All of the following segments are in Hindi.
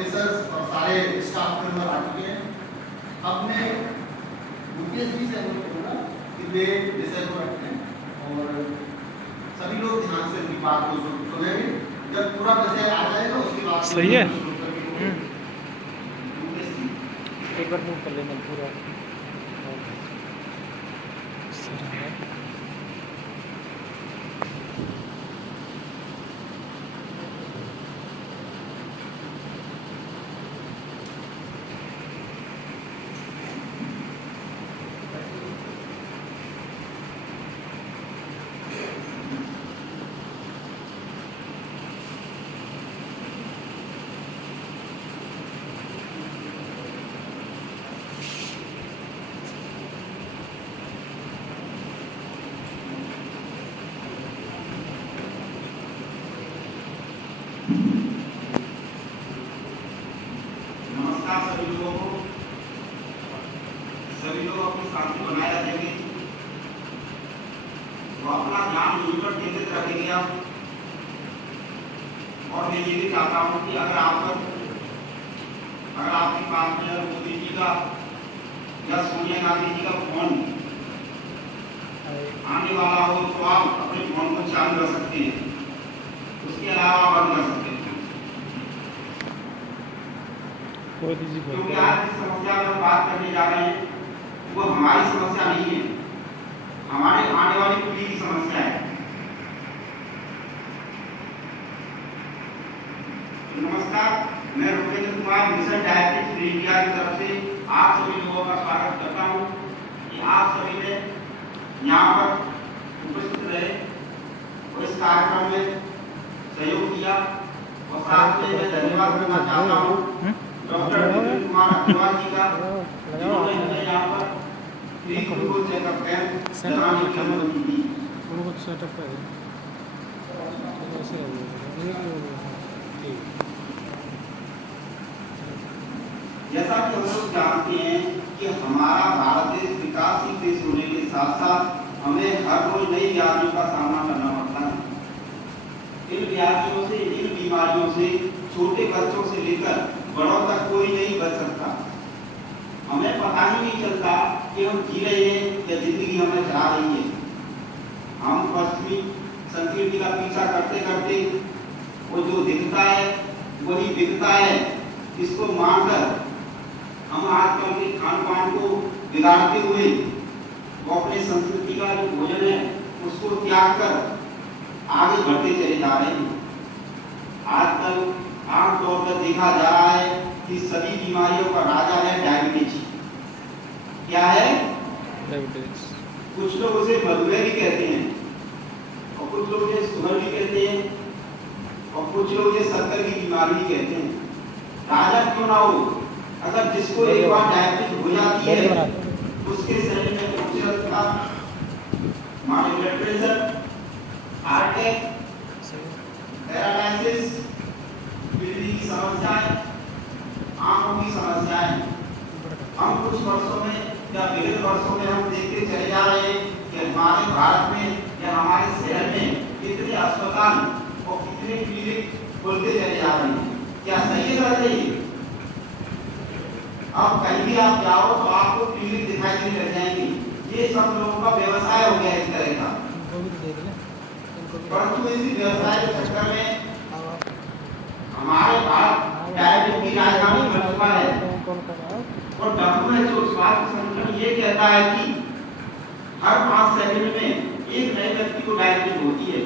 प्रोफेसर और सारे स्टाफ मेंबर आ चुके हैं। अब मैं मुकेश जी से अनुरोध करूँगा कि वे विषय को रखें और सभी लोग ध्यान से उनकी बात को सुनेंगे। जब पूरा विषय आ जाएगा उसके बाद सही है। मुकेश जी एक बार मूव कर लेना पूरा। नमस्कार सभी लोगों को। सभी लोग अपनी शांति बनाए रखेंगे तो अपना ध्यान यहीं पर केंद्रित रखेंगे आप। और मैं ये भी चाहता हूँ कि अगर आपके पास में मोदी जी का या सोनिया गांधी जी का फोन आने वाला हो तो आप अपने फोन को चालू कर सकते हैं, उसके अलावा बंद कर सकते हैं। क्योंकि आज जिस समस्या पर हम बात करने जा रहे हैं वो हमारी समस्या नहीं है, हमारे आने वाली पीढ़ी की समस्या है। नमस्कार, मैं Rupendra Kumar mission director free India की तरफ से आप सभी लोगों का स्वागत करता हूं कि आप सभी ने यहाँ पर उपस्थित रहे और इस कार्यक्रम में सहयोग किया। और साथ में मैं धन्यवाद करना चाहता हूँ डॉक्टर विपिन कुमार अग्रवाल जी का, जिन्होंने हमें यहाँ पर फ्री ग्लूकोज चेकअप कैंप लगाने की अनुमति दी। जैसा कि हम लोग जानते हैं कि हमारा भारत देश विकासशील देश होने के साथ साथ हमें हर रोज नई व्याधियों का सामना करना पड़ता है। इन व्याधियों से, इन बीमारियों से छोटे बच्चों से लेकर बड़ों तक कोई नहीं बच सकता। हमें पता ही नहीं चलता कि हम जी रहे हैं या जिंदगी हमें चला रही है। हम पश्चिमी संस्कृति का पीछा करते करते वो जो दिखता है वही बिकता है, इसको मानकर हम आजकल के खान पान को बिगाड़ते हुए वो अपने संस्कृति का जो भोजन है उसको त्याग कर आगे बढ़ते चले जा रहे हैं। आजकल आमतौर पर देखा जा रहा है कि सभी बीमारियों का राजा है डायबिटीज। क्या है? डायबिटीज। कुछ लोग उसे मधुमेह भी कहते हैं और कुछ लोग उसे शुगर भी कहते हैं और कुछ लोग उसे शक्कर की बीमारी भी कहते हैं। राजा क्यों ना हो, अगर जिसको एक बार डायबिटीज हो जाती है उसके शरीर में उच्च रक्तचाप, blood pressure, heart attack, paralysis, kidney की समस्याएं, आंखों की समस्याएं, हम कुछ वर्षों में या विगत वर्षों में हम देखते चले जा रहे हैं कि हमारे भारत में या हमारे शहर में कितने अस्पताल और कितने क्लिनिक खुलते चले जा रहे हैं। क्या सही है? अब कहीं भी आप जाओ तो आपको क्लिनिक दिखाई देने लग जाएंगे। ये सब लोगों का व्यवसाय हो गया इस तरह का। परंतु इसी व्यवसाय के चक्कर में हमारे भारत डायबिटीज की राजधानी बन चुका है और WHO स्वास्थ्य संगठन ये कहता है कि हर 5 सेकंड में एक नए व्यक्ति को डायबिटीज होती है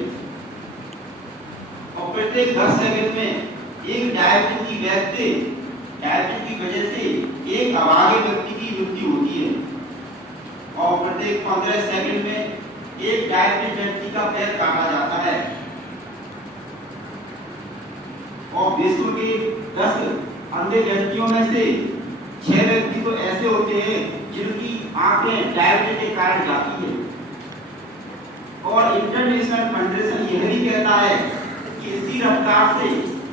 और प्रत्येक 10 सेकंड में एक डायबिटीज की वजह से एक अभागे व्यक्ति की मृत्यु होती है और प्रत्येक 15 सेकंड में एक डायबिटीज व्यक्ति का पैर काटा जाता है। और विश्व के 10 अंधे व्यक्तियों में से 6 व्यक्ति तो ऐसे होते हैं जिनकी आंखें डायबिटीज के कारण जाती है। और इंटरनेशनल फेडरेशन यह भी कहता है कि इसी रफ्तार से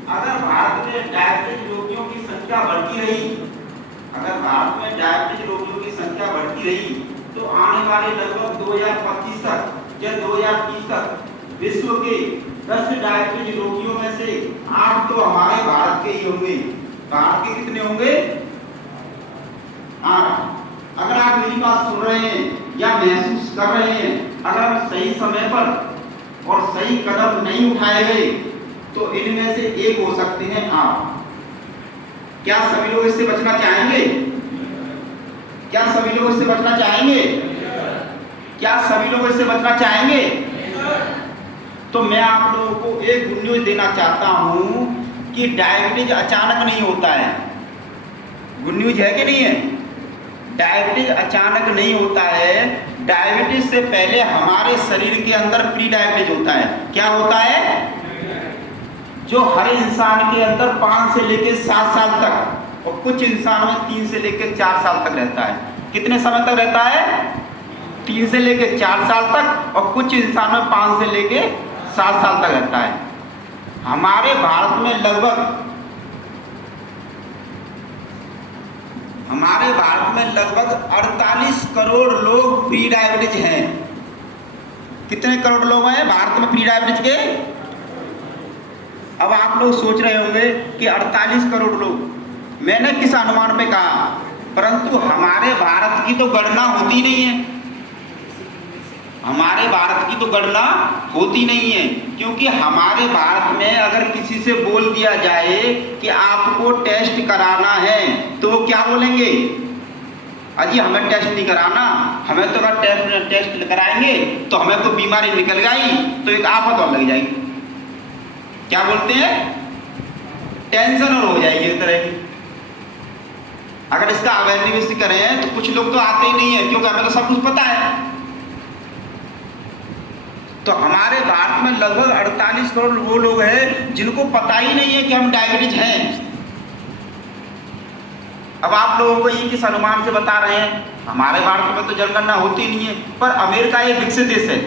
अगर भारत में डायबिटीज रोगियों की संख्या बढ़ती रही, तो आने वाले लगभग 2025 तक या 2030 तक विश्व के 10 डायबिटीज रोगियों में से 8 तो हमारे भारत के ही होंगे। भारत के कितने होंगे? 8। अगर आप मेरी बात सुन रहे हैं या महसूस कर रहे हैं, अगर हम सही समय पर और सही कदम नहीं उठाए गए तो इनमें से एक हो सकते हैं आप। क्या सभी लोग इससे बचना चाहेंगे? क्या सभी लोग इससे बचना चाहेंगे? क्या सभी लोग इससे बचना चाहेंगे? तो मैं आप लोगों को एक गुड न्यूज देना चाहता हूं कि डायबिटीज अचानक नहीं होता है। गुड न्यूज है कि नहीं है? डायबिटीज अचानक नहीं होता है। डायबिटीज से पहले हमारे शरीर के अंदर प्री डायबिटीज होता है। क्या होता है? जो हर इंसान के अंदर 5 से लेकर 7 साल तक और कुछ इंसान में 3 से लेकर 4 साल तक रहता है। कितने समय तक रहता है? 3 से लेकर 4 साल तक और कुछ इंसान में 5 से लेकर 7 साल तक रहता है। हमारे भारत में लगभग 48 करोड़ लोग प्री डायबिटीज हैं। कितने करोड़ लोग हैं भारत में प्री डायबिटीज के? अब आप लोग सोच रहे होंगे कि 48 करोड़ लोग, मैंने किस अनुमान पे कहा, परंतु हमारे भारत की तो गणना होती नहीं है। हमारे भारत की तो गणना होती नहीं है, क्योंकि हमारे भारत में अगर किसी से बोल दिया जाए कि आपको टेस्ट कराना है तो वो क्या बोलेंगे? अजी हमें टेस्ट नहीं कराना, हमें तो अगर टेस्ट कराएंगे तो हमें तो बीमारी निकल गई तो एक आफत और लग जाएगी। क्या बोलते हैं? टेंशन और हो जाएगी एक तरह की। अगर इसका अवेयरनेस करें तो कुछ लोग तो आते ही नहीं है, क्योंकि हमें तो सब कुछ पता है। तो हमारे भारत में लगभग 48 करोड़ वो लोग हैं जिनको पता ही नहीं है कि हम डायबिटीज हैं। अब आप लोगों को ये किस अनुमान से बता रहे हैं? हमारे भारत में तो जनगणना होती नहीं है, पर अमेरिका एक विकसित देश है,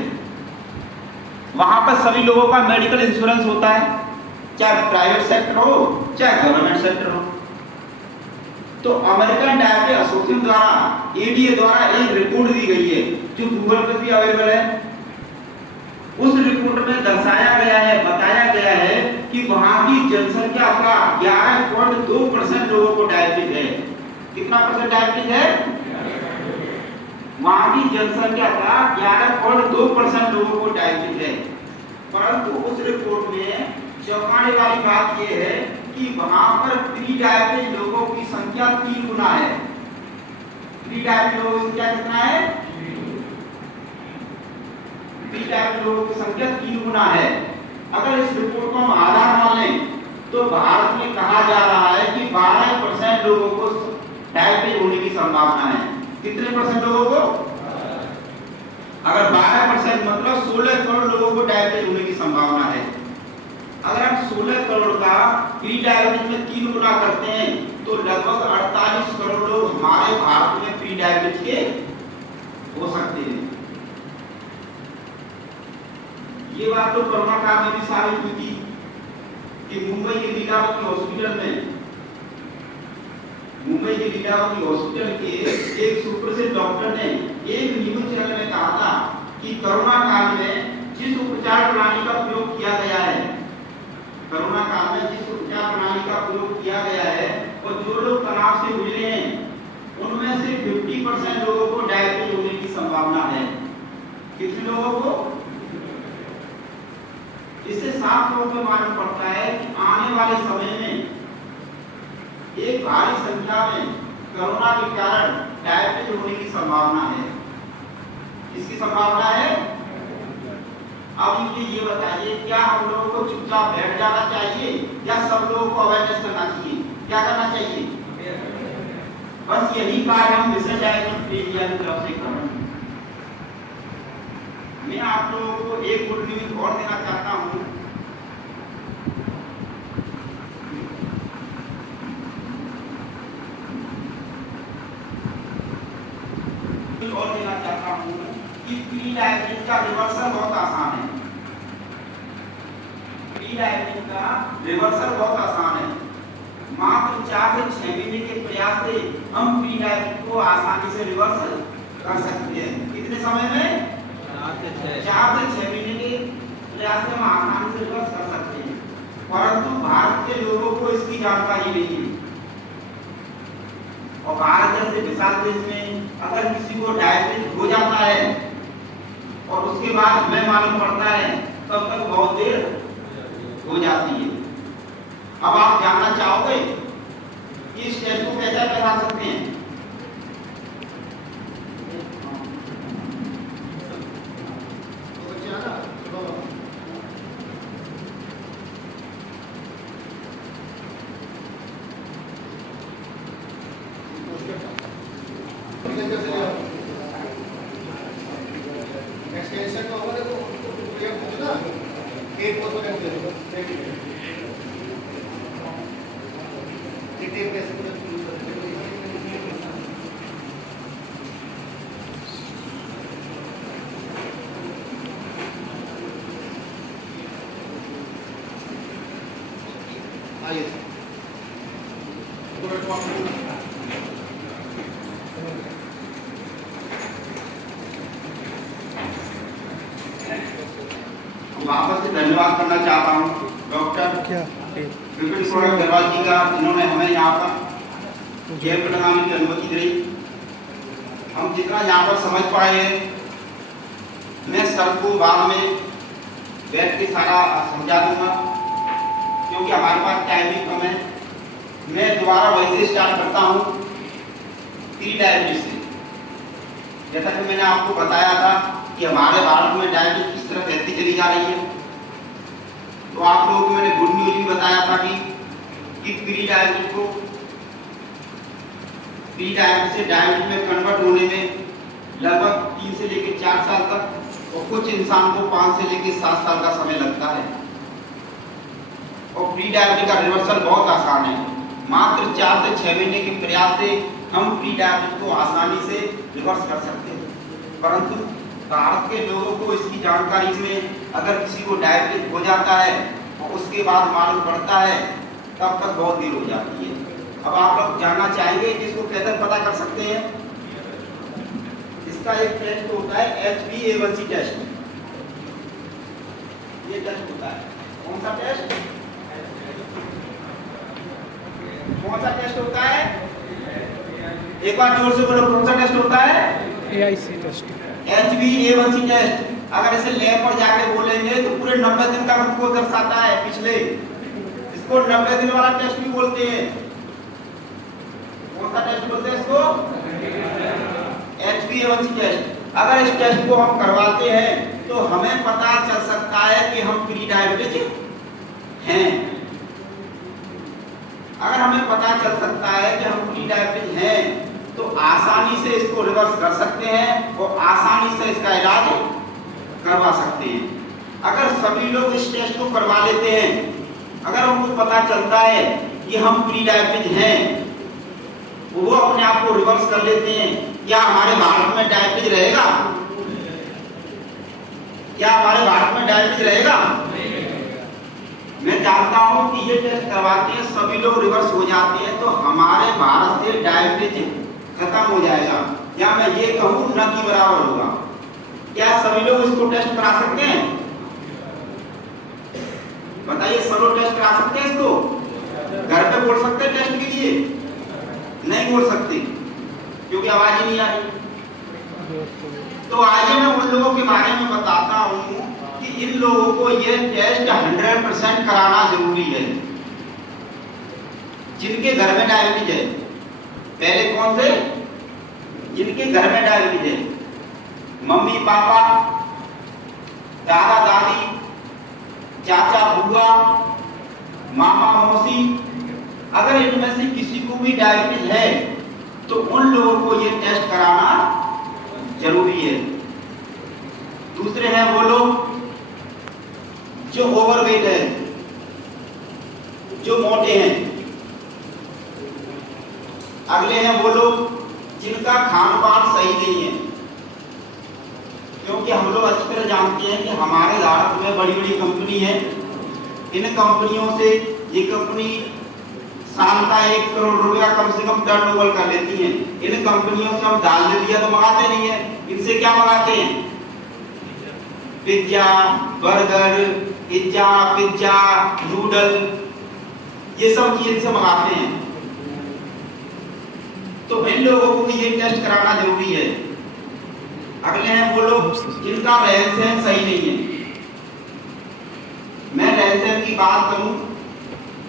वहां पर सभी लोगों का मेडिकल इंश्योरेंस होता है, चाहे प्राइवेट सेक्टर हो चाहे गवर्नमेंट सेक्टर हो। तो अमेरिकन डायबिटीज एसोसिएशन द्वारा, एडीए द्वारा एक रिपोर्ट दी गई है जो गूगल पर भी अवेलेबल है। उस रिपोर्ट में दर्शाया गया है, बताया गया है कि वहां की जनसंख्या का 11.2% लोगों को डायबिटीज है। कितना परसेंट डायबिटीज है? वहां की जनसंख्या का 11.2% लोगों को डायबिटीज है। परंतु उस रिपोर्ट में चौंकाने वाली बात यह है कि वहां पर प्री डायबिटीज लोगों की संख्या 3 गुना है। प्री डायबिटीज लोगों की संख्या कितना है? प्री डायबिटीज लोगों की संख्या 3 गुना है। अगर इस रिपोर्ट को हम आधार मान लें तो भारत में कहा जा रहा है कि 12% लोगों को डायबिटीज होने की संभावना है। कितने परसेंट लोगों को? अगर 12% मतलब 16 करोड़ लोगों को डायबिटीज होने की संभावना है। अगर हम 16 करोड़ का प्री डायबिटीज में 3 गुना करते हैं तो लगभग 48 करोड़ लोग हमारे भारत में प्री डायबिटीज के हो सकते हैं। ये बात तो कोरोना काल में भी साबित हुई थी कि मुंबई के लीलावती हॉस्पिटल के एक सुप्रसिद्ध डॉक्टर ने एक न्यूज चैनल में कहा था कि कोरोना काल में जिस उपचार प्रणाली का प्रयोग किया गया है, कोरोना काल में जिस उपचार प्रणाली का प्रयोग किया गया है और जो लोग तनाव से गुजरे हैं उनमें से 50% लोगों को डायबिटीज होने की संभावना है। कितने लोगों को? इससे साफ तौर पर मालूम पड़ता है कि आने वाले समय में एक भारी संख्या में कोरोना के कारण डायबिटीज होने की संभावना है। इसकी संभावना है। अब ये बताइए, क्या हम लोगों को चुपचाप बैठ जाना चाहिए या सब लोगों को अवेयरनेस करना चाहिए? क्या करना चाहिए? बस यही कार्य हम मिशन डायबिटीज इंडिया की तरफ से कर रहे हैं। मैं आप लोगों को एक गुड न्यूज और देना चाहता हूं। और देना चाहता हूं कि प्री डायबिटीज का रिवर्सल बहुत आसान है। प्री डायबिटीज का रिवर्सल बहुत आसान है। मात्र 4 से 6 महीने के प्रयास से हम प्री डायबिटीज को आसानी से रिवर्स कर सकते हैं। कितने समय में? 4 से 6 महीने के प्रयास से हम आसानी से रिवर्स कर सकते हैं। परंतु भारत के लोगों को इसकी जानकारी नहीं है। और भारत जैसे विशाल देश में अगर किसी को डायबिटीज हो जाता है और उसके बाद हमें मालूम पड़ता है तब तक बहुत देर हो जाती है। अब आप जानना चाहोगे कि इस टेस्ट को कैसे करा सकते हैं? वापस से धन्यवाद करना चाहता हूँ डॉक्टर विपिन कुमार अग्रवाल जी का, जिन्होंने हमें यहाँ पर कैंप लगाने की अनुमति दी। हम जितना यहाँ पर समझ पाए हैं, मैं सर को बाद में बैठ के सारा समझा दूंगा, क्योंकि हमारे पास टाइम भी कम है। मैं दोबारा वहीं से स्टार्ट करता हूँ प्री डायबिटीज से। जैसा कि मैंने आपको बताया था कि हमारे भारत में डायबिटीज किस तरह फैलती चली जा रही है, तो आप लोगों को मैंने गुड न्यूज भी बताया था कि प्री डायबिटीज से डायबिटीज में कन्वर्ट होने में लगभग 3 से लेकर 4 साल तक और कुछ इंसान को 5 से लेकर 7 साल का समय लगता है। और प्री डायबिटीज का रिवर्सल बहुत आसान है। मात्र 4 से 6 महीने के प्रयास से हम प्री डायबिटीज को आसानी से रिवर्स कर सकते हैं। परंतु भारत के लोगों को इसकी जानकारी में अगर किसी को डायबिटीज हो जाता है और उसके बाद मालूम पड़ता है तब तक बहुत देर हो जाती है। अब आप लोग जानना चाहेंगे कि इसको कैसे पता कर सकते हैं? इसका एक टेस्ट होता है HbA1c टेस्ट। ये टेस्ट होता है। कौन सा टेस्ट? कौन सा टेस्ट होता है? एक बार जोर से बोलो, कौन सा टेस्ट होता है? AIC test. HbA1c test. अगर इसे लैब पर जाके बोलेंगे तो पूरे 90 दिन का हमको दर्शाता है पिछले। इसको 90 दिन वाला टेस्ट भी बोलते हैं। कौन सा टेस्ट बोलते हैं इसको? HbA1c test. अगर इस टेस्ट को हम करवाते हैं तो हमें पता चल सकता है कि हम प्री डायबिटिक हैं। अगर हमें पता चल सकता है कि हम प्री डायबिटिक हैं तो आसानी से इसको रिवर्स कर सकते हैं और आसानी से इसका इलाज करवा सकते हैं। अगर सभी लोग इस टेस्ट को करवा लेते हैं, अगर उनको पता चलता है कि हम प्री डायबिटिक हैं, वो अपने आप को रिवर्स कर लेते हैं, क्या हमारे भारत में डायबिटीज रहेगा? क्या हमारे भारत में डायबिटीज रहेगा? मैं जानता हूं कि ये टेस्ट करवाते हैं सभी लोग रिवर्स हो जाते हैं तो हमारे भारत से डायबिटीज खत्म हो जाएगा, या मैं ये कहूं न कि बराबर होगा। क्या सभी लोग इसको टेस्ट करा सकते हैं? बताइए, सब लोग टेस्ट करा सकते हैं इसको? घर पे बोल सकते हैं टेस्ट के लिए? नहीं बोल सकते, क्योंकि आवाज ही नहीं आ रही। तो आज मैं उन लोगों के बारे में बताता हूं कि इन लोगों को ये टेस्ट 100% कराना जरूरी है, जिनके घर में डायबिटीज है। पहले कौन से? जिनके घर में डायबिटीज है, मम्मी पापा, दादा दादी, चाचा बुआ, मामा मौसी। अगर इनमें से किसी को भी डायबिटीज है तो उन लोगों को ये टेस्ट कराना जरूरी है। दूसरे हैं वो लोग जो ओवरवेट है, जो मोटे हैं। अगले हैं वो लोग जिनका खान पान सही नहीं है, क्योंकि हम लोग अच्छी तरह जानते हैं कि हमारे भारत में बड़ी बड़ी कंपनी है। इन कंपनियों से ये कंपनी साल का 1 करोड़ रुपया कम से कम टर्नओवर कर लेती है। इन कंपनियों से हम दाल दे दिया तो मंगाते नहीं है, इनसे क्या मंगाते हैं? पिज्जा, बर्गर, पिज्जा, नूडल, ये सब चीज इनसे मंगाते हैं। तो लोगों को भी ये टेस्ट कराना जरूरी है। अगले हैं वो लोग जिनका रहन सहन सही नहीं है। मैं रहन सहन की बात करूं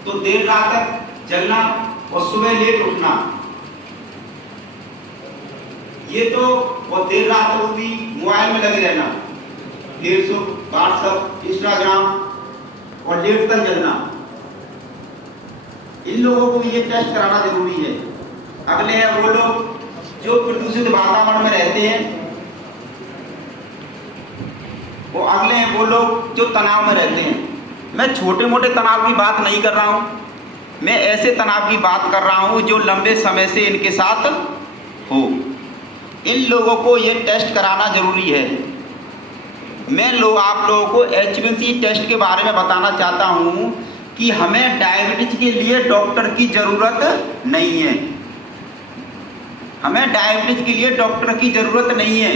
तो देर रात तक जगना और सुबह लेट उठना, ये तो और देर रात तक भी मोबाइल में लगे रहना, फेसबुक, व्हाट्सएप, इंस्टाग्राम और लेट तक जगना, इन लोगों को भी ये टेस्ट कराना जरूरी है। अगले हैं वो लोग जो प्रदूषित वातावरण में रहते हैं, और अगले हैं वो लोग जो तनाव में रहते हैं। मैं छोटे मोटे तनाव की बात नहीं कर रहा हूं, मैं ऐसे तनाव की बात कर रहा हूं जो लंबे समय से इनके साथ हो। इन लोगों को ये टेस्ट कराना जरूरी है। मैं आप लोगों को HbA1c टेस्ट के बारे में बताना चाहता हूं कि हमें डायबिटीज के लिए डॉक्टर की जरूरत नहीं है। हमें डायबिटीज के लिए डॉक्टर की जरूरत नहीं है।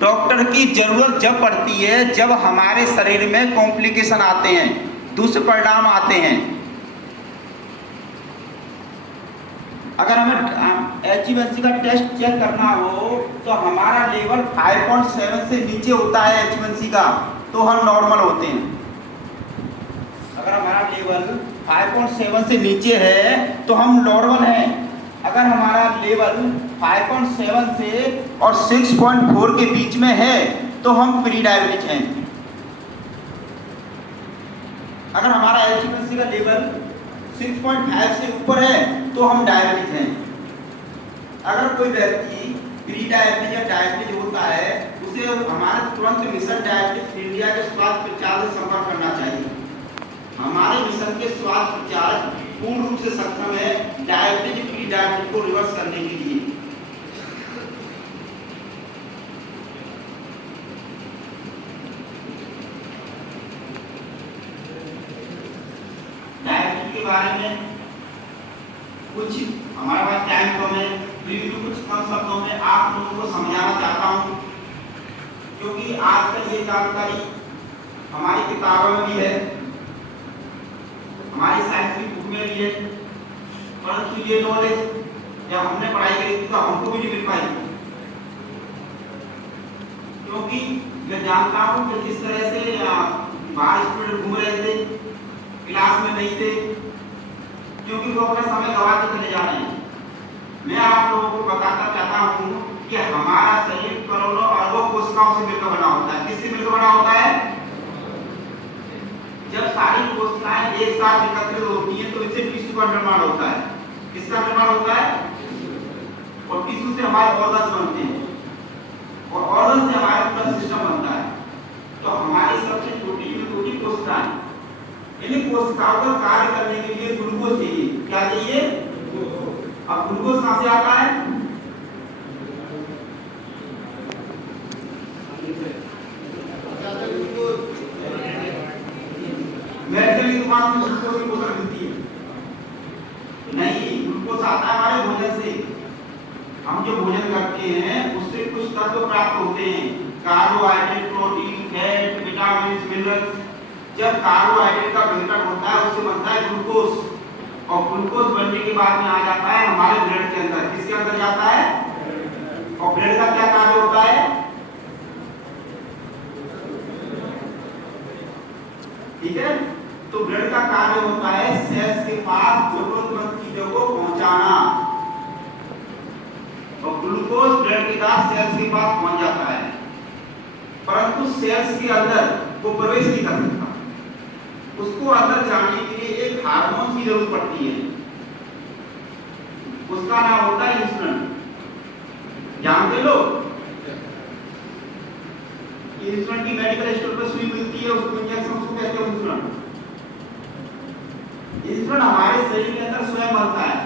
डॉक्टर की जरूरत जब पड़ती है जब हमारे शरीर में कॉम्प्लिकेशन आते हैं, दुष्परिणाम आते हैं। अगर हमें HbA1c का टेस्ट चेक करना हो तो हमारा लेवल 5.7 से नीचे होता है HbA1c का, तो हम नॉर्मल होते हैं। अगर हमारा लेवल 5.7 से नीचे है तो हम नॉर्मल हैं। अगर हमारा लेवल 5.7 से और 6.4 के बीच में है तो हम प्री डायबिटिक हैं। अगर हमारा HbA1c का लेवल 6.5 से ऊपर है तो हम डायबिटिक हैं। अगर कोई व्यक्ति प्री डायबिटिक या डायबिटिक होता है उसे हमारे तुरंत मिशन डायबिटिक्स इंडिया के स्वास्थ्य प्रचार से संपर्क करना चाहिए। हमारे मिशन के स्वास्थ्य प्रचार पूर्ण रूप से सक्षम है डायबिटीज प्री डायबिटीज को रिवर्स करने के लिए। डायबिटीज के बारे में कुछ हमारे पास टाइम कम है, फिर भी कुछ कम शब्दों में आप लोगों को समझाना चाहता हूँ, क्योंकि आजकल ये जानकारी हमारी किताबों में भी है, हमारी साइंस की बुक में भी है, परंतु ये नॉलेज जब हमने पढ़ाई करी थी तो हमको भी नहीं मिल पाई। क्योंकि मैं जानता हूँ कि जिस तरह से बाहर स्टूडेंट घूम रहे थे, क्लास में नहीं थे, क्योंकि वो अपना समय गवा के चले जा रहे हैं। मैं आप लोगों को बताना चाहता हूँ कि हमारा शरीर करोड़ों अरबों कोशिकाओं से मिलकर बना होता है। किससे मिलकर बना होता है? जब सारी कोशिकाएं एक साथ एकत्रित होती हैं तो इससे टिश्यू का निर्माण होता है। किसका निर्माण होता है? और टिश्यू से हमारे ऑर्गन्स बनते हैं और ऑर्गन से हमारा पूरा सिस्टम बनता है। तो हमारी सबसे छोटी कोशिकाएं, इन कोशिकाओं का कार्य करने के लिए ग्लूकोज चाहिए। क्या चाहिए? अब ग्लूकोज कहां से आता है? मेडिकल की दुकान में ग्लूकोज की बोतल मिलती है? नहीं, ग्लूकोज आता है हमारे भोजन से। हम जो भोजन करते हैं उससे कुछ तत्व प्राप्त होते हैं, carbohydrate, protein, fat, vitamin, minerals. जब कार्बोहाइड्रेट का विघटन होता है उससे बनता है ग्लूकोज, और ग्लूकोज बनने के बाद में आ जाता है हमारे ब्लड के अंदर। किसके अंदर जाता है? और ब्लड का क्या कार्य होता है? ठीक है, तो ब्लड का कार्य होता है सेल्स के पास जरूरतमंद चीजों को पहुंचाना, और ग्लूकोज ब्लड के साथ सेल्स के पास पहुंच जाता है, परंतु सेल्स के अंदर वो प्रवेश नहीं कर सकता। उसको अंदर जाने के लिए एक हार्मोन की जरूरत पड़ती है, उसका नाम होता है इंसुलिन। जानते लोग? इंसुलिन की मेडिकल स्टोर पर सुई मिलती है, उसको इंजेक्शन, उसको कहते हैं इंसुलिन। इंसुलिन हमारे शरीर के अंदर स्वयं बनता है।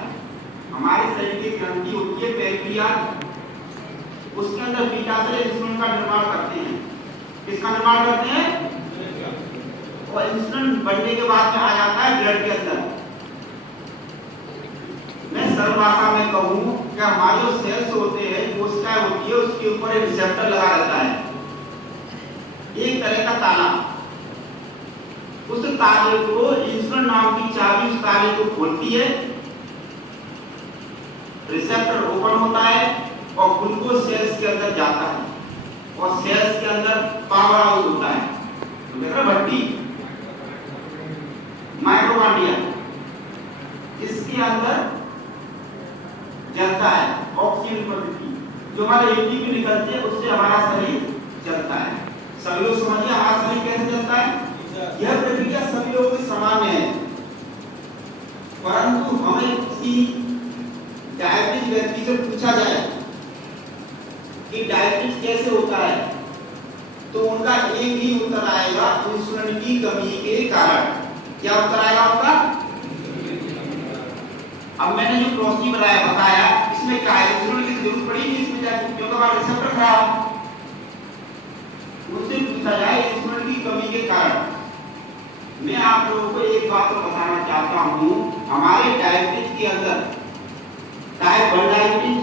हमारे शरीर की ग्रंथि होती है पैंक्रिया, उसके अंदर बीटा सेल इंसुलिन का निर्माण करते हैं। किसका निर्माण करते हैं? और इंसुलिन बनने के बाद में आ जाता है ब्लड के अंदर। मैं सरल भाषा में कहूँ कि हमारे जो सेल्स होते हैं, कोशिकाएं होती है, उसके ऊपर एक रिसेप्टर लगा रहता है, एक तरह का ताला। उस ताले को इंसुलिन नाम की चाबी उस ताले को खोलती है, रिसेप्टर ओपन ग्लूकोज सेल्स के अंदर जाता है और सेल्स के अंदर पावर हाउस होता है, तो देख रहे भट्टी माइटोकॉन्ड्रिया, इसके अंदर जलता है ऑक्सीजन प्रवृत्ति, जो हमारे एटीपी निकलते हैं उससे हमारा शरीर चलता है। सभी लोग समझिए हमारा शरीर कैसे चलता है। यह प्रक्रिया सभी लोगों की समान है, परंतु हमें किसी डायबिटिक व्यक्ति से पूछा जाए कि डायबिटीज कैसे होता है, तो उनका एक ही उत्तर आएगा, इंसुलिन की कमी के कारण। क्या उत्तर आएगा उनका? अब मैंने जो प्रोसेस बताया इसमें क्या है, इंसुलिन की जरूरत पड़ी नहीं इसमें जाके, क्योंकि हमारा रिसेप्टर खराब। मुझसे पूछा जाए इंसुलिन की कमी के कारण, मैं आप लोगों को एक बात तो बताना चाहता हूं, हमारे डायबिटीज के अंदर टाइप 1 डायबिटीज,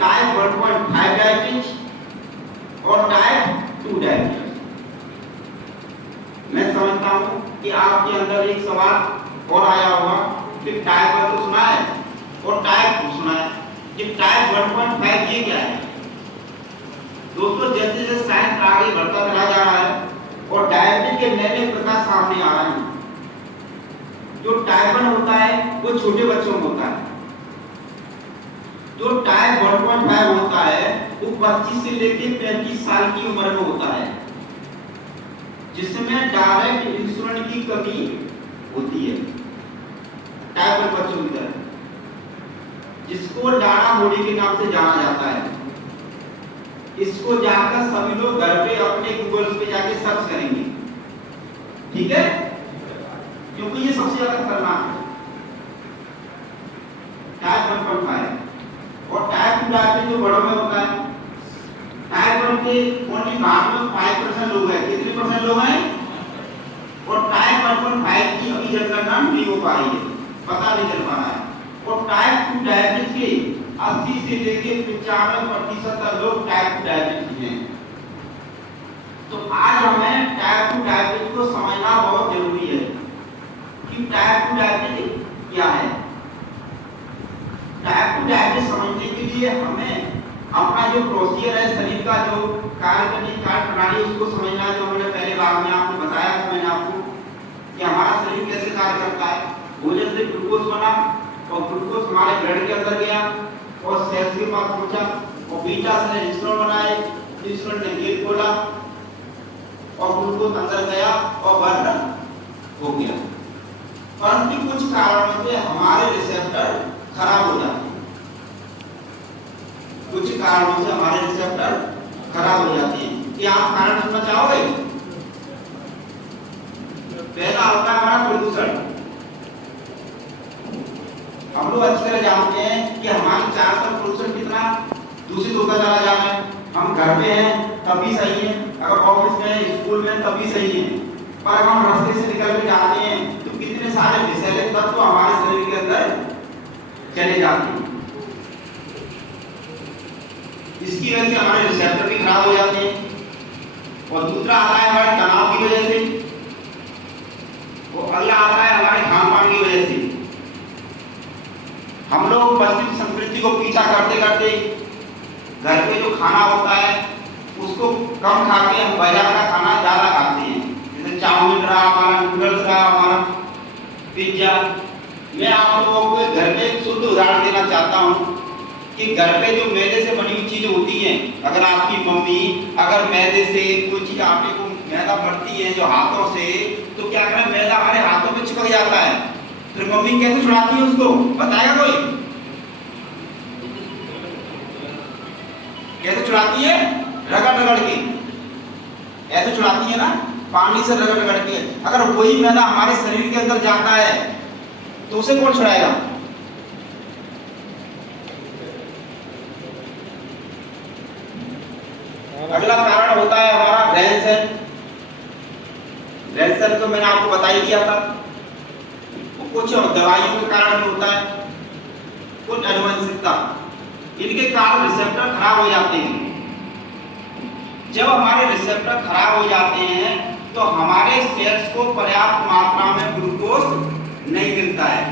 टाइप 1.5 डायबिटीज और टाइप 2 डायबिटीज। मैं समझता हूं कि आपके अंदर एक सवाल और आया होगा कि टाइप 1 तो सुना है और टाइप 2 सुना है, कि टाइप 1.5 ये क्या है। दोस्तों जैसे जैसे साइंस आगे बढ़ता चला जा रहा है और डायबिटीज के नए नए प्रकार सामने आ रहे हैं। जो टाइप 1 होता है वो छोटे बच्चों में होता है, जो टाइप 1.5 होता है वो 25 से लेकर 35 साल की उम्र में होता है, जिसमें डायरेक्ट इंसुलिन की कमी होती है। टाइप 1 बच्चों की तरह, जिसको डाना बॉडी के नाम से जाना जाता है। इसको जाकर सभी लोग घर पे अपने गूगल पे जाके सर्च करेंगे, ठीक है, क्योंकि ये सबसे ज्यादा खतरनाक है टाइप 1.5। और टाइप 2 डायबिटीज जो बड़ों में होता है, टाइप 1 के ओनली भारत में 5% लोग हैं। कितने परसेंट लोग हैं? और टाइप 1.5 की अभी जनगणना नहीं हो पा रही है, पता नहीं चल पा रहा है। और टाइप 2 डायबिटीज के 80 से लेकर 95% तक लोग टाइप 2 डायबिटीज हैं। तो आज हमें टाइप 2 डायबिटीज को समझना बहुत जरूरी है कि टाइप 2 डायबिटीज क्या है। टाइप 2 डायबिटीज समझने के लिए हमें अपना जो प्रोसीजर है, शरीर का जो कार्य करने की कार्य प्रणाली, उसको समझना है। जो मैंने पहले बार में आपको बताया था, मैंने आपको कि हमारा शरीर कैसे कार्य करता है। भोजन से ग्लूकोज बना और ग्लूकोज हमारे ब्लड के अंदर गया और सेल्स के पास पहुंचा और बीटा से इंसुलिन बनाए, इंसुलिन ने गेट खोला और ग्लूकोज अंदर गया और बर्न हो गया। परंतु कुछ कारणों से हमारे रिसेप्टर खराब हो जाते हैं, कुछ कारणों से हमारे रिसेप्टर खराब हो जाते हैं। क्या आप कारण सुनना चाहोगे? पहला होता है हमारा प्रदूषण। हम लोग अच्छी तरह जानते हैं कि हमारे चारों तरफ प्रदूषण कितना दूषित होता चला जा रहा है। हम घर पे हैं तब भी सही है, अगर ऑफिस में स्कूल में तब भी सही है, पर अगर हम रास्ते से निकल के जाते हैं तो कितने सारे विषैले तत्व हमारे शरीर के अंदर चले जाते हैं। इसकी वजह से हमारे रिसेप्टर भी खराब हो जाते हैं। और दूसरा आता है हमारे तनाव की वजह से, वो अगला आता है हमारे खान पान की वजह से। हम लोग पश्चिमी संस्कृति को पीछा करते करते घर पे जो खाना होता है उसको कम खा के हम बाजार का खाना ज्यादा खाते हैं, जैसे चाउमीन रहा, हमारा नूडल्स रहा, हमारा पिज्जा। मैं आप लोगों को घर में एक शुद्ध उदाहरण देना चाहता हूँ कि घर पे जो मैदे से बनी हुई चीजें होती हैं, अगर आपकी मम्मी अगर मैदे से कोई चीज आपके को मैदा भरती है जो हाथों से, तो क्या करें, मैदा हमारे हाथों में चिपक जाता है, फिर मम्मी कैसे छुड़ाती है उसको, बताएगा कोई? कैसे छुड़ाती है? रगड़ रगड़ के ऐसे छुड़ाती है ना, पानी से रगड़ रगड़ के। अगर वही मैदा हमारे शरीर के अंदर जाता है तो उसे कौन छुड़ाएगा? अगला कारण होता है हमारा रहन सहन। रहन सहन तो मैंने आपको बता ही दिया था, कुछ दवाइयों के कारण भी होता है, कुछ अनुवंशिकता, इनके कारण रिसेप्टर खराब हो जाते हैं। जब हमारे रिसेप्टर खराब हो जाते हैं तो हमारे सेल्स को पर्याप्त मात्रा में ग्लूकोज नहीं मिलता है।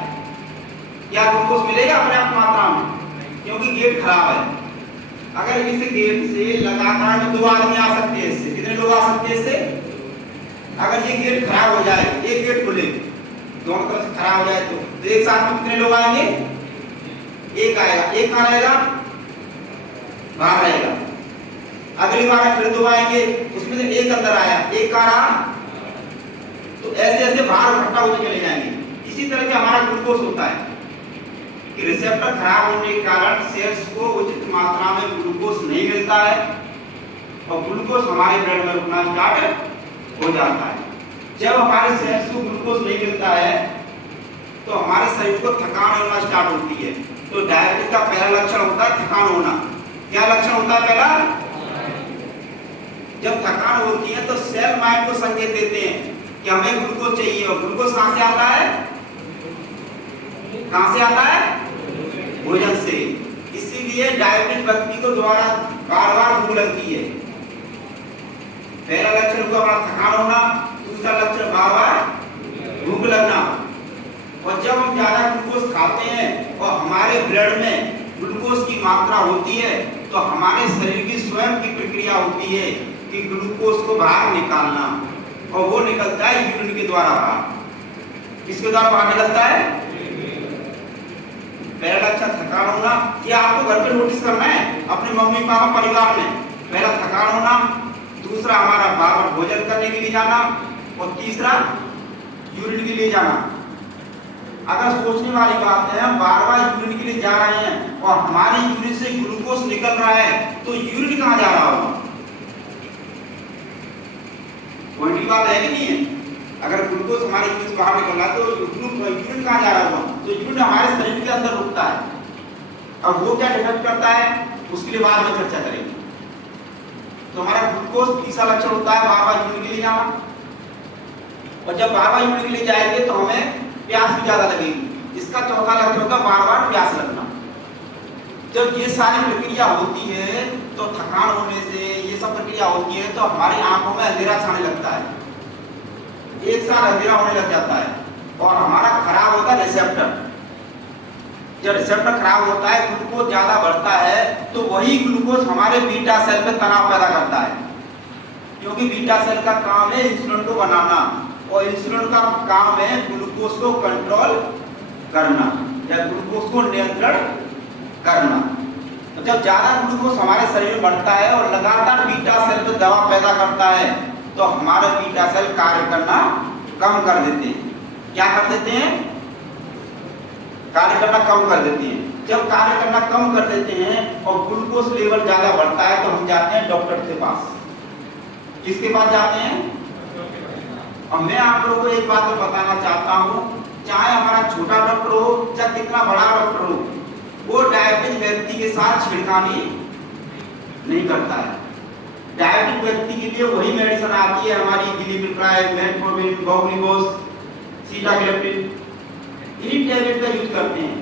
क्या ग्लूकोज मिलेगा पर्याप्त मात्रा में? क्योंकि गेट खराब है। अगर इस गेट से लगातार में 2 आदमी आ सकते हैं, इससे कितने लोग आ सकते हैं इससे? अगर ये गेट खराब हो जाए, एक गेट खुले दोनों तरफ से खराब हो जाए तो एक साथ में कितने लोग आएंगे? एक आएगा। एक कहाँ रहेगा? बाहर रहेगा। अगली बार फिर 2 आएंगे, उसमें से एक अंदर आया, एक कहाँ रहा? तो ऐसे ऐसे बाहर इकट्ठा होते चले जाएंगे। इसी तरह से हमारा ग्लूकोज होता है कि रिसेप्टर खराब होने के कारण सेल्स को उचित मात्रा में ग्लूकोज नहीं मिलता है और ग्लूकोज हमारे ब्लड में रुकना स्टार्ट हो जाता है। जब हमारे सेल्स को ग्लूकोज नहीं मिलता है तो हमारे शरीर को थकान होना स्टार्ट होती है। तो डायबिटीज का पहला लक्षण होता है थकान होना। क्या लक्षण होता है पहला? जब थकान होती है तो सेल माइंड को संकेत देते हैं कि हमें ग्लूकोज चाहिए। और ग्लूकोज कहां से आता है? कहां से आता है? भोजन से। इसीलिए डायबिटिक व्यक्ति को द्वारा बार बार भूख लगती है। पहला लक्षण हुआ हमारा थकान होना, दूसरा लक्षण बार बार भूख लगना। और जब हम ज्यादा ग्लूकोज खाते हैं और हमारे ब्लड में ग्लूकोज की मात्रा होती है तो हमारे शरीर की स्वयं की प्रक्रिया होती है कि ग्लूकोज को बाहर निकालना, और वो निकलता है यूरिन के द्वारा बाहर। किसके द्वारा बाहर निकलता है? पहला लक्षण थकान होना। ये आपको घर पे नोटिस करना है अपने मम्मी पापा परिवार में। पहला थकान होना, दूसरा हमारा बार बार भोजन करने के लिए जाना, और तीसरा यूरिन के लिए जाना। अगर सोचने वाली बात है, हम बार बार यूरिन के लिए जा रहे हैं और हमारे यूरिन से ग्लूकोज निकल रहा है तो यूरिन कहाँ जा रहा होगा? पॉइंट की बात है कि नहीं है? अगर ग्लूकोज हमारे यूरिन से बाहर निकल रहा है तो यूरिन कहाँ जा रहा होगा? तो यूरिन हमारे शरीर के अंदर रुकता है। अब वो क्या डिफेक्ट करता है उसके लिए बाद में चर्चा करेंगे। तो हमारा ग्लूकोज तीसरा लक्षण होता है बार बार यूरिन के लिए जाना, और जब बार बार यूरिन के लिए जाएंगे तो हमें प्यास भी ज्यादा लगेगी। इसका चौथा लक्षण होगा बार बार प्यास लगना। जब ये सारी प्रक्रिया होती है तो थकान होने से ये सब प्रक्रिया होती है तो हमारी आंखों में अंधेरा छाने लगता है, एक साथ अंधेरा होने लग जाता है और हमारा खराब होता है रिसेप्टर। जब रिसेप्टर खराब होता है, ग्लूकोज ज्यादा बढ़ता है तो वही ग्लूकोज हमारे बीटा सेल पे तनाव पैदा करता है, क्योंकि बीटा सेल का काम है इंसुलिन को बनाना और इंसुलिन का काम है ग्लूकोज को कंट्रोल करना या ग्लूकोज को नियंत्रण करना। तो जब ज्यादा ग्लूकोज हमारे शरीर में बढ़ता है और लगातार बीटा सेल पे दबाव पैदा करता है तो हमारे बीटा सेल कार्य करना कम कर देते हैं। क्या कर देते हैं? कार्य करना कम कर देते हैं। जब कार्य करना कम कर देते हैं और ग्लूकोज लेवल ज्यादा बढ़ता है तो हम जाते हैं डॉक्टर के पास। किसके पास जाते हैं? और मैं आप लोगों को एक बात तो बताना चाहता हूँ, चाहे हमारा छोटा डॉक्टर हो चाहे कितना बड़ा डॉक्टर हो, वो डायबिटिक व्यक्ति के साथ छेड़खानी नहीं करता है। डायबिटिक व्यक्ति के लिए वही मेडिसिन आती है हमारी गिलिमिप्राइड, मेटफॉर्मिन, गॉग्लिबोस, सीटाग्लिप्टिन, इन्हीं टैबलेट का यूज करते हैं।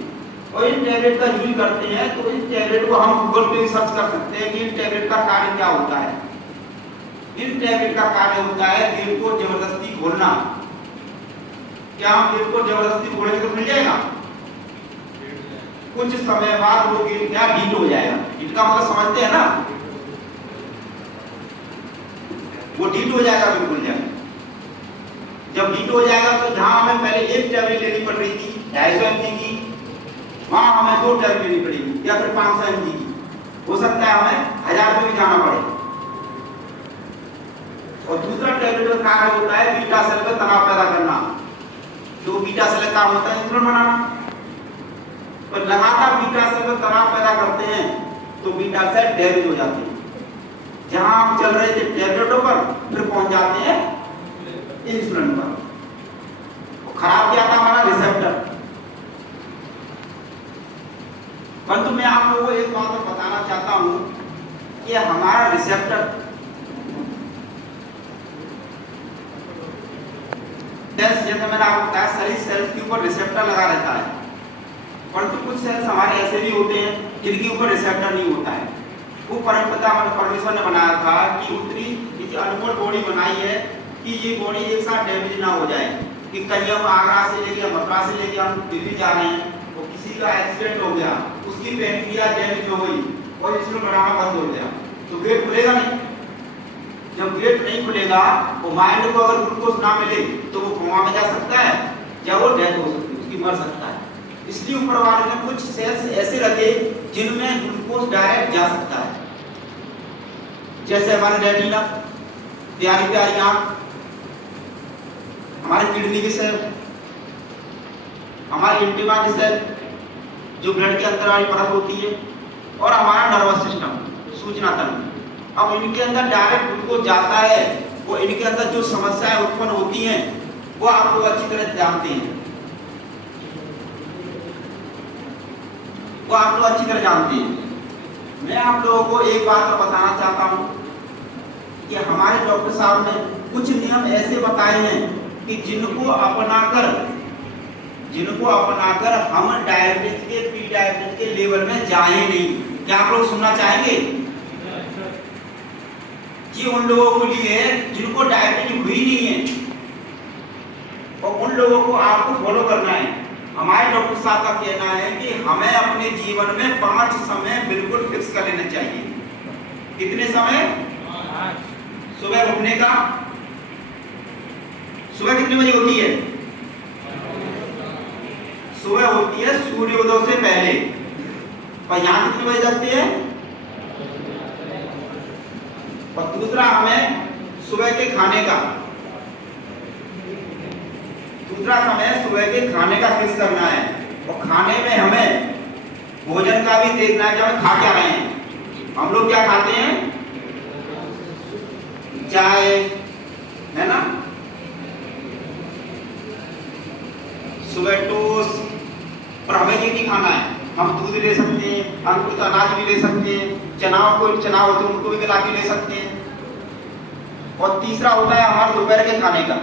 और इन टैबलेट का यूज करते हैं तो इस टैबलेट को हम गूगल पे भी सर्च कर सकते हैं कि इन टैबलेट का कार्य क्या होता है। इन टैबलेट का कार्य होता है दिल को जबरदस्ती खोलना। क्या हम दिल को जबरदस्ती खोलेंगे तो खुल जाएगा? कुछ समय बाद वो दिल क्या हीट हो जाएगा। हीट का मतलब समझते हैं ना? वो हीट हो जाएगा, बिल्कुल जाएगा। जब हीट हो जाएगा तो जहां हमें पहले एक टैबलेट लेनी पड़ रही थी 250 mg की, वहां हमें 2 टैबलेट लेनी पड़ेगी या फिर 500 mg की। हो सकता है हमें 1000 रुपये भी जाना पड़े। और दूसरा टैबलेट का कार्य होता है बीटा सेल पे तनाव पैदा करना। जो बीटा सेल का होता है इंसुलिन बनाना। तो लगातार बीटा सेल पे तनाव पैदा करते हैं तो बीटा सेल डैमेज हो जाते हैं। जहां हम चल रहे थे टैबलेटों पर, फिर पहुंच जाते हैं इंसुलिन पर। खराब क्या था? हमारा रिसेप्टर। परंतु मैं आप लोगों को एक बात और बताना चाहता हूं कि हमारा रिसेप्टर जैसे मैंने आपको बताया सभी सेल्स के ऊपर रिसेप्टर लगा रहता है, परंतु कुछ सेल्स हमारे ऐसे भी होते हैं जिनके ऊपर रिसेप्टर नहीं होता है। वो परमेश्वर ने बनाया था कि उतनी अनमोल बॉडी बनाई है कि ये बॉडी एक साथ डैमेज ना हो जाए। कि कहीं हम आगरा से लेके मथुरा से लेके हम दिल्ली जा रहे हैं तो किसी किसी का एक्सीडेंट हो गया, उसकी पैंक्रिया डैमेज हो गई और इंसुलिन बनाना बंद हो गया, तो गेट खुलेगा नहीं। जब गेट नहीं खुलेगा तो माइंड को अगर ग्लूकोज ना मिले तो वो कोमा में जा सकता है या वो डेथ हो सकती है, उसकी मर सकता है। इसलिए ऊपर वाले ने कुछ सेल्स ऐसे रखे जिनमें ग्लूकोज डायरेक्ट जा सकता है, जैसे हमारे रेटिना, प्यारी प्यारी आंख, हमारे किडनी की सेल, हमारी इंटिमा की सेल जो ब्लड के अंदर वाली परत होती है, और हमारा नर्वस सिस्टम, सूचना तंत्र। अब इनके अंदर डायरेक्ट ग्लूकोज जाता है, वो इनके अंदर जो समस्याएं उत्पन्न होती हैं वो आप लोग अच्छी तरह जानते हैं, वो आप लोग अच्छी तरह जानते हैं। मैं आप लोगों को एक बात और बताना चाहता हूं कि हमारे डॉक्टर साहब ने कुछ नियम ऐसे बताए हैं कि जिनको अपनाकर हम डायबिटीज के, प्री डायबिटीज के लेवल में जाए नहीं। क्या आप लोग सुनना चाहेंगे? ये उन लोगों के लिए है जिनको डायबिटीज हुई नहीं है, और उन लोगों को आपको फॉलो करना है। हमारे डॉक्टर साहब का कहना है कि हमें अपने जीवन में 5 समय बिल्कुल फिक्स कर लेना चाहिए। कितने समय? सुबह उठने का, सुबह कितने बजे होती है? सुबह होती है सूर्योदय से पहले। और यहाँ कितने बजे जगते हैं? और दूसरा हमें सुबह के खाने का, दूसरा समय सुबह के खाने का फिक्स करना है। और खाने में हमें भोजन का भी देखना है कि हम खा क्या रहे हैं। हम लोग क्या खाते हैं? चाय, है ना, सुबह टोस्ट, पर हमें ये नहीं खाना है। हम दूध ले सकते हैं, अंकुरित अनाज भी ले सकते हैं, चना होते हैं उनको भी मिला के ले सकते हैं। और तीसरा होता है हमारे दोपहर के खाने का,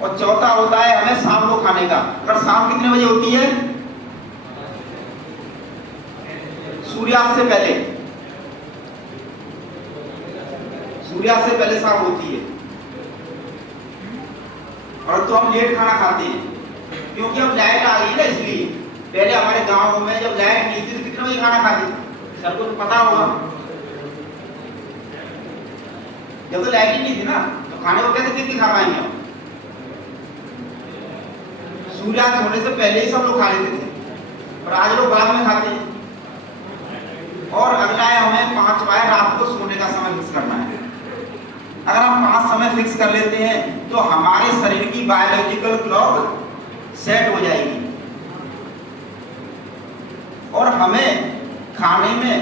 और चौथा होता है हमें शाम को खाने का। अगर शाम कितने बजे होती है? सूर्यास्त से पहले, सूर्यास्त से पहले शाम होती है। और तो हम लेट खाना खाते हैं क्योंकि अब लाइट आ गई ना, इसलिए। पहले हमारे गांव में जब लाइट नहीं थी तो कितने बजे खाना खाते थे? सबको तो पता होगा। जब तो लाइट ही नहीं थी ना तो खाने को कैसे कितने खा पाएंगे हम? सूर्यास्त होने से पहले ही सब लोग खा लेते थे, पर आज लोग बाद में खाते हैं। और अगला है हमें 5 बार रात को सोने का समय फिक्स करना है। अगर हम 5 समय फिक्स कर लेते हैं तो हमारे शरीर की बायोलॉजिकल क्लॉक सेट हो जाएगी। और हमें खाने में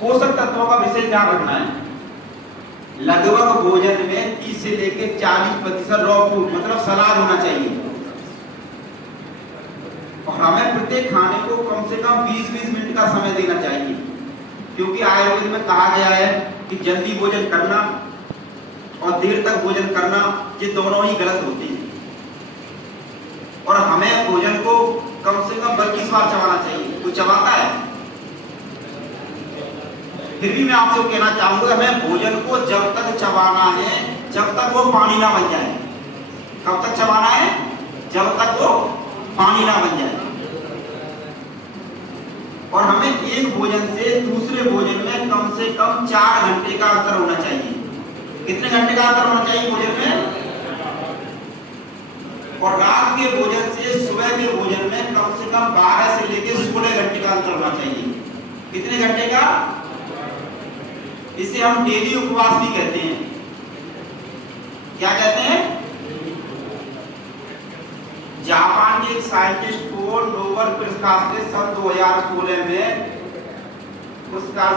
पोषक तत्वों का विशेष ध्यान रखना है। लगभग भोजन में 30 से लेकर 40% रॉ फूड, मतलब सलाद होना चाहिए। और हमें प्रत्येक खाने को कम से कम 20-20 मिनट का समय देना चाहिए, क्योंकि आयुर्वेद में कहा गया है कि जल्दी भोजन करना और देर तक भोजन करना ये दोनों ही गलत होते हैं। और हमें भोजन को कम से कम 22 बार चबाना चाहिए। कोई चबाता है? फिर भी मैं आपसे कहना चाहूंगा, हमें भोजन को जब तक चबाना है जब तक वो पानी ना बन जाए। कब तक चबाना है? जब तक वो पानी ना बन जाए। और हमें एक भोजन से दूसरे भोजन में कम से कम 4 घंटे का अंतर होना चाहिए। कितने घंटे का अंतर होना चाहिए भोजन में? और रात के भोजन से सुबह के भोजन में कम से कम 12 से लेकर 16 घंटे का अंतर होना चाहिए। कितने घंटे का? इसे हम डेली उपवास भी कहते हैं। क्या कहते हैं? जापान के एक साइंटिस्ट को नोबेल पुरस्कार से सन 2016 में पुरस्कार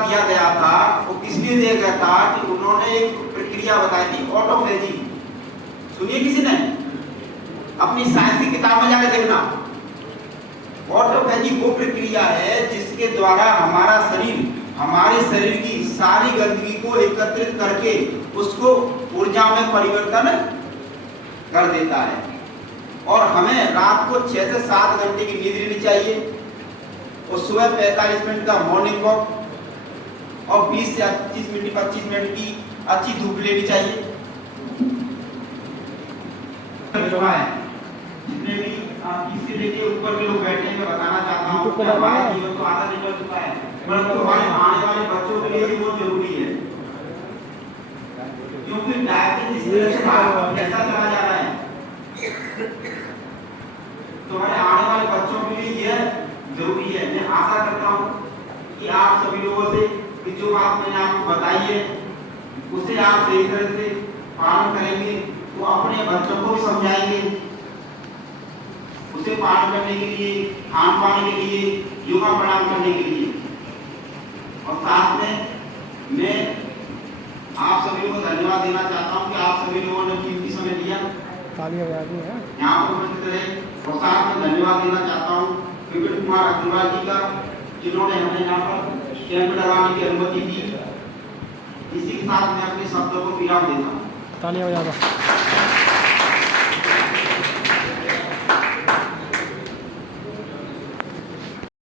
दिया गया था। वो किस लिए दिया गया था कि उन्होंने एक प्रक्रिया बताई थी, ऑटोफेजी। सुनिए किसी ने? अपनी साइंस की किताब में जाकर देखना। ऑटोफेजी वो प्रक्रिया है जिसके द्वारा हमारे शरीर की सारी गंदगी को एकत्रित करके उसको ऊर्जा में परिवर्तन कर देता है। और हमें रात को 6 से 7 घंटे की नींद लेनी चाहिए, और सुबह 45 मिनट का मॉर्निंग वॉक, और 20 से 25 मिनट की अच्छी धूप लेनी चाहिए। जितने भी इससे लेके ऊपर के लोग बैठे हैं, मैं बताना चाहता हूँ YouTube पे कि हमारा डालना है। जीवन तो आधा निकल चुका है, परंतु हमारे आने वाले बच्चों के लिए भी वो जरूरी है, क्योंकि डायबिटीज जिस तरह से बढ़ता चला जा रहा है, तो हमारे आने वाले बच्चों के लिए यह जरूरी है। मैं आशा करता हूँ कि आप सभी लोगों से कि जो बात मैंने आपको बताई है उसे आप सही तरह से पालन करेंगे, तो अपने बच्चों को भी समझाएंगे, उसे पालन करने के लिए, खान पान के लिए, योगा प्रणाम करने के लिए। और साथ में मैं आप सभी को धन्यवाद देना चाहता हूँ कि आप सभी लोगों ने कीमती समय दिया तालियां बजा दी हैं। यहाँ पर उपस्थित रहे, और साथ में धन्यवाद देना चाहता हूँ विपिन कुमार अग्रवाल जी का, जिन्होंने हमें यहाँ पर कैंप लगाने की अनुमति दी। इसी के साथ मैं अपने शब्दों को विराम देता हूँ। तालियां बजा दो।